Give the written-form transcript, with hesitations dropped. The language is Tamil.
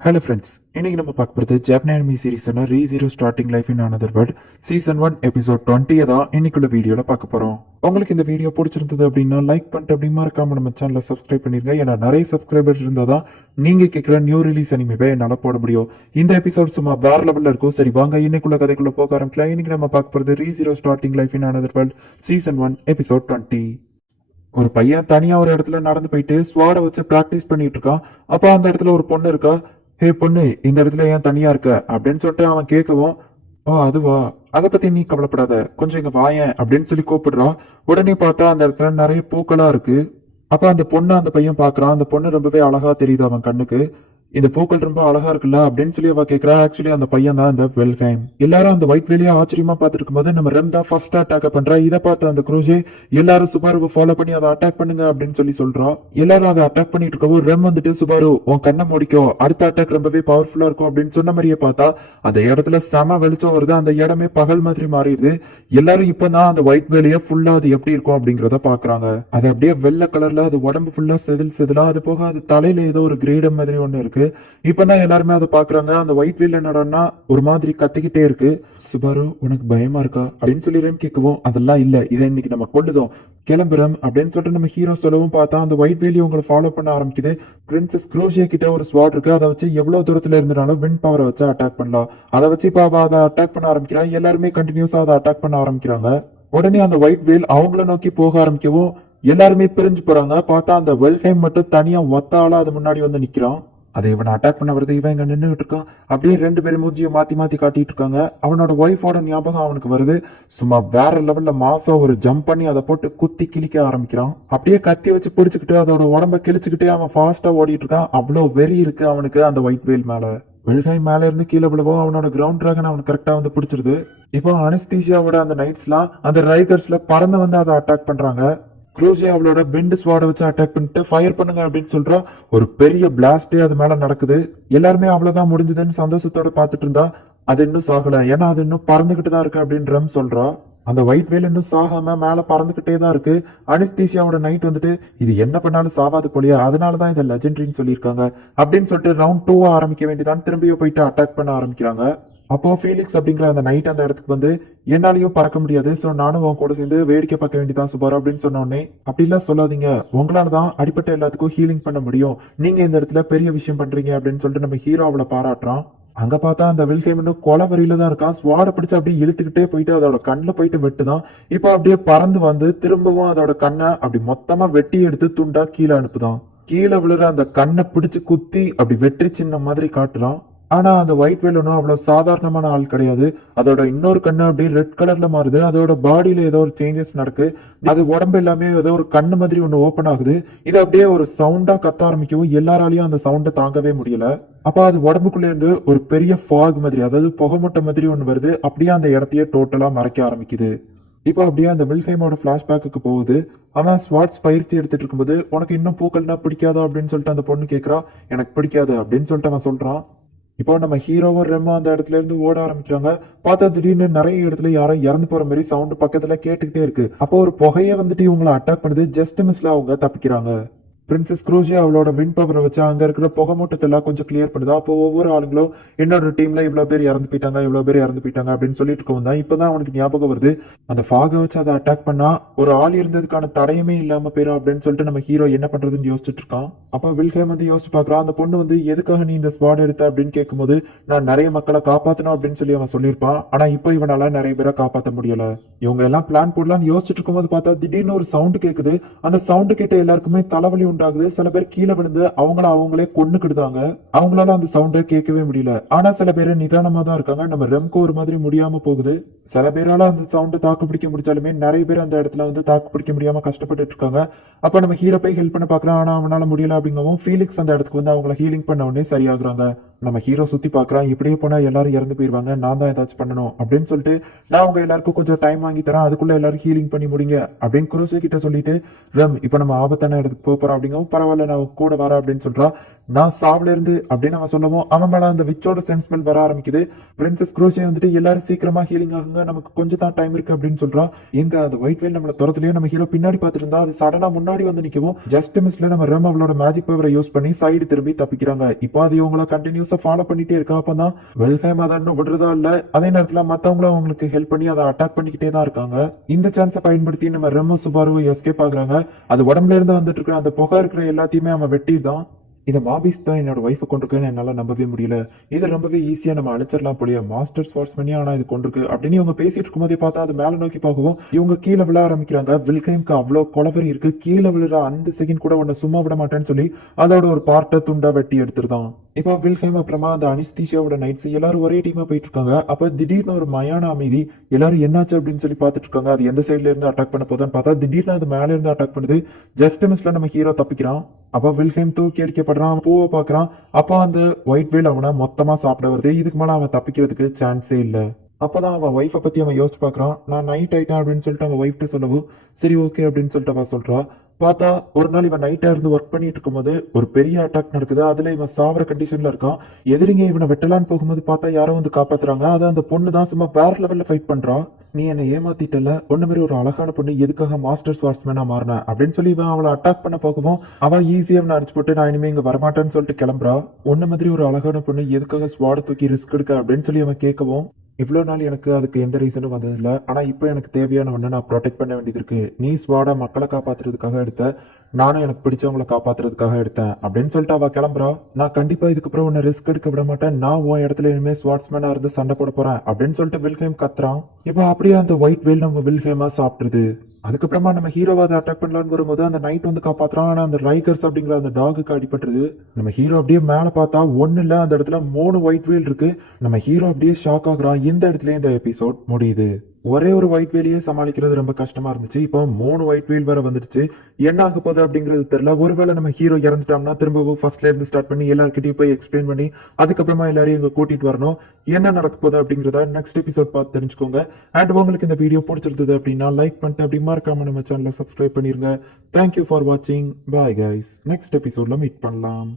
ஹலோ ஃப்ரெண்ட்ஸ், இன்னைக்கு நம்ம பார்க்க போகிறது ஜப்பான் அனிமி சீரிஸான Re Zero starting life in another world season 1 episode 20 தான் இன்னைக்குள்ள வீடியோவில் பார்க்க போகிறோம். உங்களுக்கு இந்த வீடியோ பிடிச்சிருந்தது அப்படின்னா லைக் பண்ணிட்டு அப்படி மறக்காம நம்ம சேனலை சப்ஸ்கிரைப் பண்ணிருங்க. ஏன்னா நிறைய சப்ஸ்கிரைபர்ஸ் இருந்தால் தான் நீங்கள் கேட்குற நியூ ரிலீஸ் அனிமேவை என்னால் போட முடியும். இந்த எபிசோட் சும்மா வேற லெவலில் இருக்கும். சரி வாங்க இன்னைக்குள்ள கதைக்குள்ள போக ஆரம்பிக்கலாம். இன்னைக்கு நம்ம பார்க்க போகிறது Re Zero starting life in another world season 1 episode 20. ஒரு பையன் தனியா ஒரு இடத்துல நடந்து போயிட்டு ஸ்வாட வச்சு பிராக்டிஸ் பண்ணிட்டு இருக்கான். அப்ப அந்த இடத்துல ஒரு பொண்ணு இருக்கா. ஹே பொண்ணு, இந்த இடத்துல ஏன் தனியா இருக்க அப்படின்னு சொல்லிட்டு அவன் கேட்கவும், ஓ அதுவா, அதை பத்தி நீ கவலைப்படாத, கொஞ்சம் இங்க வாயேன் அப்படின்னு சொல்லி கூப்பிடுறான். உடனே பார்த்தா அந்த இடத்துல நிறைய பூக்களா இருக்கு. அப்ப அந்த பொண்ணு அந்த பையன் பாக்குறான். அந்த பொண்ணு ரொம்பவே அழகா தெரியுது அவன் கண்ணுக்கு. இந்த பூக்கள் ரொம்ப அழகா இருக்குல்ல அப்படின்னு சொல்லி அவ கேக்குறா. ஆக்சுவலி அந்த பையன் தான் இந்த வெல்ஹைம். எல்லாரும் அந்த ஒயிட் வேலையை ஆச்சரியமா பார்த்துட்டு இருக்கும்போது நம்ம ரெம் தான் ஃபர்ஸ்ட் அட்டாக் பண்றா. இதை பார்த்து அந்த குரூஜே எல்லாரும் சுபாருவை ஃபாலோ பண்ணி அதை அட்டாக் பண்ணுங்க அப்படின்னு சொல்லி சொல்றா. எல்லாரும் அதை அட்டாக் பண்ணிட்டு இருக்கவும் ரெம் வந்துட்டு, சுபாரு உன் கண்ணை முடிக்கோ, அடுத்த அட்டாக் ரொம்பவே பவர்ஃபுல்லா இருக்கும் அப்படின்னு சொன்ன மாதிரியே பார்த்தா அந்த இடத்துல செம வெளிச்சம் வருது. அந்த இடமே பகல் மாதிரி மாறிடுது. எல்லாரும் இப்பதான் அந்த ஒயிட் வேலையை ஃபுல்லா அது எப்படி இருக்கும் அப்படிங்கறத பாக்குறாங்க. அது அப்படியே வெள்ளை கலர்ல, அது உடம்பு ஃபுல்லா செதிலா, அது போக அது தலையில ஏதோ ஒரு கிரீடம் மாதிரி ஒண்ணு இருக்கு. இப்பதான் எல்லாருமே அதை பாக்குறாங்க. அந்த ஒயிட் வீல் என்னடான்னா ஒரு மாதிரி கத்திக்கிட்டே இருக்கு. சுபாரு உனக்கு பயமா இருக்கா அப்படின்னு சொல்லி ரெம் கேட்கவும், அதெல்லாம் இல்ல, இதை இன்னைக்கு நம்ம கொள்ளுதோம், கிளம்புறோம் அப்படின்னு சொல்லிட்டு நம்ம ஹீரோ சொல்லவும் பார்த்தா அந்த ஒயிட் வேலி உங்களை ஃபாலோ பண்ண ஆரம்பிக்குது. பிரின்சஸ் குரோஷியா கிட்ட ஒரு ஸ்வாட் இருக்கு. அதை வச்சு எவ்வளவு தூரத்துல இருந்தாலும் விண்ட் பவரை வச்சு அட்டாக் பண்ணலாம். அதை வச்சு இப்ப அதை அட்டாக் பண்ண ஆரம்பிக்கிறான். எல்லாருமே கண்டினியூஸா அதை அட்டாக் பண்ண ஆரம்பிக்கிறாங்க. உடனே அந்த ஒயிட் வேல் அவங்கள நோக்கி போக ஆரம்பிக்கவும் எல்லாருமே பிரிஞ்சு போறாங்க. பார்த்தா அந்த வெல்ஹைம் மட்டும் தனியா ஒத்த ஆளா அது முன்னாடி வந்து நிக்கிறான். அதை இவனை அட்டாக் பண்ண வருது. இவன் இங்க நின்றுட்டு இருக்கான். அப்படியே ரெண்டு பேரும் மூஞ்சியை மாத்தி மாத்தி காட்டிட்டு இருக்காங்க. அவனோட ஒய்ஃபோட ஞாபகம் அவனுக்கு வருது. சும்மா வேற லெவல்ல மாசா ஒரு ஜம்ப் பண்ணி அதை போட்டு குத்தி கிழிக்க ஆரம்பிக்கிறான். அப்படியே கத்தி வச்சு பிடிச்சுக்கிட்டு அதோட உடம்ப கிழிச்சுக்கிட்டே அவன் ஃபாஸ்டா ஓடிட்டு இருக்கான். அவ்வளவு வெறி இருக்கு அவனுக்கு அந்த ஒயிட் வேல் மேல. வெல்ஹை மேல இருந்து கீழே விழுவோம். அவனோட கிரவுண்ட் டிராகன் அவனுக்கு கரெக்டா வந்து பிடிச்சிருது. இப்போ அனஸ்தீசியாவோட அந்த நைட்ஸ்லாம் அந்த ரைகர்ஸ்ல பறந்து வந்து அதை அட்டாக் பண்றாங்க. குரூஜே அவளோட பெண்ட் ஸ்வாட வச்சு அட்டாக் பண்ணிட்டு ஃபயர் பண்ணுங்க அப்படின்னு சொல்றா. ஒரு பெரிய பிளாஸ்டே அது மேல நடக்குது. எல்லாருமே அவ்வளவுதான் முடிஞ்சதுன்னு சந்தோஷத்தோட பாத்துட்டு இருந்தா. அது இன்னும் சாகல, ஏன்னா அது இன்னும் பறந்துகிட்டு தான் இருக்கு அப்படின்னு ரம் சொல்றா. அந்த ஒயிட் வேல் இன்னும் சாகாம மேல பறந்துகிட்டே தான் இருக்கு. அனிஸ்தீசியாவோட நைட் வந்துட்டு, இது என்ன பண்ணாலும் சாவாது போலியா, அதனாலதான் இதை லெஜெண்டரின்னு சொல்லியிருக்காங்க அப்படின்னு சொல்லிட்டு ரவுண்ட் 2 ஆரம்பிக்க வேண்டியதான் திரும்பியும் போயிட்டு அட்டாக் பண்ண ஆரம்பிக்கிறாங்க. அப்போ ஃபீலிக்ஸ் அப்படிங்கிற அந்த நைட் அந்த இடத்துக்கு வந்து, என்னாலையும் பறக்க முடியாது, சோ நானும் உன் கூட சேர்ந்து வேடிக்கை பார்க்க வேண்டியதான் சுபாரு அப்படின்னு சொன்ன உடனே, அப்படிலாம் சொல்லாதீங்க, உங்களாலதான் அடிப்பட்ட எல்லாத்துக்கும் ஹீலிங் பண்ண முடியும், நீங்க இந்த இடத்துல பெரிய விஷயம் பண்றீங்க அப்படின்னு சொல்லிட்டு நம்ம ஹீரோ அவளை பாராட்டுறான். அங்க பார்த்தா அந்த வில்ஹேம் கொலை வரியில தான் இருக்கான். ஸ்வாட பிடிச்சு அப்படியே இழுத்துக்கிட்டே போயிட்டு அதோட கண்ணுல போயிட்டு வெட்டுதான். இப்போ அப்படியே பறந்து வந்து திரும்பவும் அதோட கண்ணை அப்படி மொத்தமா வெட்டி எடுத்து துண்டா கீழே அனுப்புதான். கீழே விழுற அந்த கண்ணை பிடிச்சு குத்தி அப்படி வெற்றி சின்ன மாதிரி காட்டுறான். ஆனா அந்த ஒயிட் வேல் ஒன்றும் அவ்வளவு சாதாரணமான ஆள் கிடையாது. அதோட இன்னொரு கண்ணு அப்படியே ரெட் கலர்ல மாறுது. அதோட பாடியில ஏதோ ஒரு சேஞ்சஸ் நடக்கு. அது உடம்பு எல்லாமே ஏதோ ஒரு கண்ணு மாதிரி ஒண்ணு ஓபன் ஆகுது. இது அப்படியே ஒரு சவுண்டா கத்த ஆரம்பிக்கவும் எல்லாராலையும் அந்த சவுண்டை தாங்கவே முடியல. அப்ப அது உடம்புக்குள்ள இருந்து ஒரு பெரிய ஃபாக் மாதிரி, அதாவது புகைமூட்டை மாதிரி ஒண்ணு வருது. அப்படியே அந்த இடத்தையே டோட்டலா மறைக்க ஆரம்பிக்குது. இப்போ அப்படியே அந்த வில்ஹைமோட பிளாஷ்பேக்கு போகுது. அவன் ஸ்வாட்ஸ் பயிற்சி எடுத்துட்டு இருக்கும்போது, உனக்கு இன்னும் பூக்கள்னா பிடிக்காதா அப்படின்னு சொல்லிட்டு அந்த பொண்ணு கேட்கறா. எனக்கு பிடிக்காது அப்படின்னு சொல்லிட்டு அவன் சொல்றான். இப்போ நம்ம ஹீரோவும் ரெம்மா அந்த இடத்துல இருந்து ஓட ஆரம்பிக்கிறாங்க. பார்த்தா திடீர்னு நிறைய இடத்துல யாரும் இறந்து போற மாதிரி சவுண்ட் பக்கத்துல கேட்டுக்கிட்டே இருக்கு. அப்போ ஒரு புகைய வந்துட்டு இவங்களை அட்டாக் பண்ணுது. ஜஸ்ட் மிஸ்ல அவங்க தப்பிக்கிறாங்க. பிரின்சஸ் குரூஜே அவளோட வின் பவரை வச்சு அங்க இருக்கிற புகைமூட்டத்தை எல்லாம் கொஞ்சம் கிளியர் பண்ணுதா. அப்போ ஒவ்வொரு ஆளுங்களும் என்னோட டீம்ல இவ்வளவு பேர் இறந்து போயிட்டாங்க, இவ்வளவு பேர் இறந்து போயிட்டாங்க அப்படின்னு சொல்லிட்டு இருக்கவும் தான் இப்பதான் அவனுக்கு ஞாபகம் வருது. அந்த ஃபாகை வச்சு அதை அட்டாக் பண்ணா ஒரு ஆள் இருந்ததுக்கான தடையுமே இல்லாம போயிடும் அப்படின்னு சொல்லிட்டு நம்ம ஹீரோ என்ன பண்றதுன்னு யோசிச்சுட்டு இருக்கான். அப்ப வில்ஹேம் வந்து யோசிச்சு பாக்குறான். அந்த பொண்ணு வந்து எதுக்காக நீ இந்த ஸ்வாட் எடுத்த அப்படின்னு கேட்கும்போது, நான் நிறைய மக்களை காப்பாத்தணும் அப்படின்னு சொல்லி அவன் சொல்லியிருப்பான். ஆனா இப்போ இவனால நிறைய பேரை காப்பாற்ற முடியல. இவங்க எல்லாம் பிளான் போடலாம்னு யோசிச்சுட்டு இருக்கும்போது பார்த்தா திடீர்னு ஒரு சவுண்ட் கேக்குது. அந்த சவுண்ட் கேட்ட எல்லாருக்குமே தலைவலி உண்டாகுது. சில பேர் கீழே விழுந்து அவங்களே கொன்னுக்கிடுதாங்க. அவங்களால அந்த சவுண்டை கேட்கவே முடியல. ஆனா சில பேர் நிதானமா தான் இருக்காங்க. நம்ம ரெம்கோ ஒரு மாதிரி முடியாம போகுது. சில பேரால அந்த சவுண்டை தாக்கு பிடிக்க முடிச்சாலுமே நிறைய பேர் அந்த இடத்துல வந்து தாக்கு பிடிக்க முடியாம கஷ்டப்பட்டு இருக்காங்க. அப்ப நம்ம ஹீரோ போய் ஹெல்ப் பண்ண பாக்குறான். ஆனா அவனால முடியல அப்படிங்கவும் ஃபீலிக்ஸ் அந்த இடத்துக்கு வந்து அவங்கள ஹீலிங் பண்ண உடனே சரியாகுறாங்க. நம்ம ஹீரோ சுத்தி பாக்குறான். இப்படியே போனா எல்லாரும் இறந்து போயிருவாங்க, நான் தான் ஏதாச்சும் பண்ணணும் அப்படின்னு சொல்லிட்டு, நான் உங்க எல்லாருக்கும் கொஞ்சம் டைம் வாங்கி தரேன், அதுக்குள்ள எல்லாரும் ஹீலிங் பண்ணி முடிங்க அப்படின்னு குருசே கிட்ட சொல்லிட்டு, ரெம் இப்ப நம்ம ஆபத்தான இடத்துக்கு போறோம் அப்படிங்கவும், பரவாயில்ல நான் கூட வரேன் அப்படின்னு சொல்றா. நான் சாவுல இருந்து அப்படின்னு அவன் சொல்லவும் அவன் மேல அந்த விச்சோட சென்ஸ்மெல் வர ஆரம்பிக்குது. பிரின்சஸ் குரோஷே வந்துட்டு எல்லாரும் சீக்கிரமா ஹீலிங் ஆகுங்க, நமக்கு கொஞ்சம் தான் டைம் இருக்கு அப்படின்னு சொல்றா. எங்க அந்த ஒயிட் வெயில் நம்மள துரத்துலயே நம்ம ஹீரோ பின்னாடி பார்த்துட்டு இருந்தா அது சடனா முன்னாடி வந்து நிக்கவும் ஜஸ்ட் மிஸ்ல நம்ம ரெம் அவளோட மேஜிக் பவரை யூஸ் பண்ணி சைடு திரும்பி தப்பிக்கிறாங்க. இப்போ அது இவங்கள கண்டினியூஸா ஃபாலோ பண்ணிட்டே இருக்கா. அப்பதான் வெல்ஹேம் அதை இன்னும் விடுறதா இல்ல. அதே நேரத்துல மத்தவங்களும் அவங்களுக்கு ஹெல்ப் பண்ணி அதை அட்டாக் பண்ணிக்கிட்டே தான் இருக்காங்க. இந்த சான்ஸை பயன்படுத்தி நம்ம ரெம் சுபாரு எஸ்கேப் ஆகுறாங்க. அது உடம்புல இருந்து வந்துட்டு இருக்கிற அந்த புகை இருக்கிற எல்லாத்தையுமே அவன் வெட்டிதான். இந்த மாபிஸ் தான் என்னோட ஒய்ஃபை கொண்டிருக்குன்னு என்னால நம்பவே முடியல. இது ரொம்பவே ஈஸியா நம்ம அழிச்சிடலாம் போலிய, மாஸ்டர் ஸ்வாட்ஸ்மேனே ஆனா இது கொண்டிருக்கு அப்படின்னு இவங்க பேசிட்டு இருக்கும் போதே பார்த்தா அது மேல நோக்கி போகவும் இவங்க கீழே விழ ஆரம்பிக்கிறாங்க. வில்ஹேம்க்கு அவ்வளவு கொலவரி இருக்கு, கீழே விழுற அந்த செகண்ட் கூட உன்னை சும்மா விட மாட்டேன்னு சொல்லி அதோட ஒரு பார்ட்டை துண்டா வெட்டி எடுத்துருதான். இப்போ வில்ஹேம் அப்புறமா அந்த அனிஸ்தீஷியாவோட நைட்ஸ் எல்லாரும் ஒரே டீமா போயிட்டு இருக்காங்க. அப்ப திடீர்னு ஒரு மயான அமைதி. எல்லாரும் என்னாச்சு அப்படின்னு சொல்லி பாத்துட்டு இருக்காங்க. அது எந்த சைட்ல இருந்து அட்டாக் பண்ண போதான்னு பார்த்தா திடீர்னு அது மேல இருந்து அட்டாக் பண்ணுது. ஜஸ்ட் மிஸ்ல நம்ம ஹீரோ தப்பிக்கிறான். அப்ப வில்ஹேம் தூக்கி அடிக்கப்படுறான். பூவை பாக்குறான். அப்ப அந்த ஒயிட் வேல் அவனை மொத்தமா சாப்பிட வருது. இதுக்கு மேல அவன் தப்பிக்கிறதுக்கு சான்ஸே இல்ல. அப்பதான் அவன் ஒய்ஃபை பத்தி அவன் யோசிச்சு பாக்குறான். நான் நைட் ஆயிட்டேன் அப்படின்னு சொல்லிட்டு அவன் ஒய்ஃப்ட்டு சொல்லவும் சரி ஓகே அப்படின்னு சொல்லிட்டு அவன் சொல்றா. பார்த்தா ஒரு நாள் இவன் நைட்டா இருந்து ஒர்க் பண்ணிட்டு இருக்கும்போது ஒரு பெரிய அட்டாக் நடக்குது. அதுல இவன் சாவர கண்டிஷன்ல இருக்கான். எதிரிங்க இவனை வெட்டலான்னு போகும்போது பார்த்தா யாரோ வந்து காப்பாத்துறாங்க. அது அந்த பொண்ணு தான் சும்மா வேற லெவல்ல ஃபைட் பண்றா. நீ என்ன ஏமாத்திட்டல, ஒண்ணு மாதிரி ஒரு அழகான பொண்ணு எதுக்காக மாஸ்டர் ஸ்வாட்ஸ்மேனா மாறின அப்படின்னு சொல்லி இவன் அவளை அட்டாக் பண்ண போகவும் அவன் ஈஸியா அவனை அடிச்சு போட்டு நான் இனிமே இங்க வரமாட்டேன்னு சொல்லிட்டு கிளம்புறா. ஒண்ணு மாதிரி ஒரு அழகான பொண்ணு எதுக்காக ஸ்வாட தூக்கி ரிஸ்க் எடுக்க அப்படின்னு சொல்லி அவன் கேட்கவும் இவ்வளவு நாள் எனக்கு அதுக்கு எந்த ரீசனும் வந்ததில்ல. ஆனா இப்ப எனக்கு தேவையான ஒண்ணு நான் ப்ரொடெக்ட் பண்ண வேண்டியது இருக்கு. நீ ஸ்வாட மக்களை காப்பாத்துறதுக்காக எடுத்த, நானும் எனக்கு பிடிச்சவங்களை காப்பாத்துறதுக்காக எடுத்தேன் அப்படின்னு சொல்லிட்டு அவ கிளம்புறா. நான் கண்டிப்பா இதுக்கப்புறம் உன்னை ரிஸ்க் எடுக்க விட மாட்டேன். நான் உன் இடத்துல இனிமே ஸ்வாட்ஸ்மேனா இருந்து சண்டை போட போறேன் அப்படின்னு சொல்லிட்டு வில்ஹேம் கத்துறான். இப்போ அப்படியே அந்த ஒயிட் வேல் நம்ம வில்ஹேமா சாப்பிட்டுருது. அதுக்கப்புறமா நம்ம ஹீரோவை அதை அட்டாக் பண்ணலான்னு வரும்போது அந்த நைட் வந்து காப்பாத்துறான். ஆனா அந்த ரைகர்ஸ் அப்படிங்கிற அந்த டாகுக்கு அடிபட்டுருது. நம்ம ஹீரோ அப்படியே மேல பார்த்தா ஒண்ணு இல்ல, அந்த இடத்துல 3 ஒயிட் வேல் இருக்கு. நம்ம ஹீரோ அப்படியே ஷாக் ஆகுறான். இந்த இடத்துல இந்த எபிசோட் முடியுது. ஒரே ஒரு ஒயிட் வேலையே சமாளிக்கிறது ரொம்ப கஷ்டமா இருந்துச்சு. இப்போ 3 ஒயிட் வேல் வேற வந்துடுச்சு. என்ன ஆக போகுது அப்படிங்கிறது தெரியல. ஒருவேளை நம்ம ஹீரோ இறந்துட்டோம்னா திரும்பவும் ஃபர்ஸ்ட்ல இருந்து ஸ்டார்ட் பண்ணி எல்லார்கிட்டயும் போய் எக்ஸ்பிளைன் பண்ணி அதுக்கப்புறமா எல்லாரையும் இங்க கூட்டிட்டு வரணும். என்ன நடக்க போகுது அப்படிங்கறத நெக்ஸ்ட் எபிசோட் பார்த்து தெரிஞ்சுக்கோங்க. அண்ட் உங்களுக்கு இந்த வீடியோ பிடிச்சிருந்தது அப்படின்னா லைக் பண்ணிட்டு அப்படி மறக்காம நம்ம சேனலை சப்ஸ்கிரைப் பண்ணிருங்க. தேங்க்யூ ஃபார் வாட்சிங். Bye guys. நெக்ஸ்ட் எபிசோட்ல மீட் பண்ணலாம்.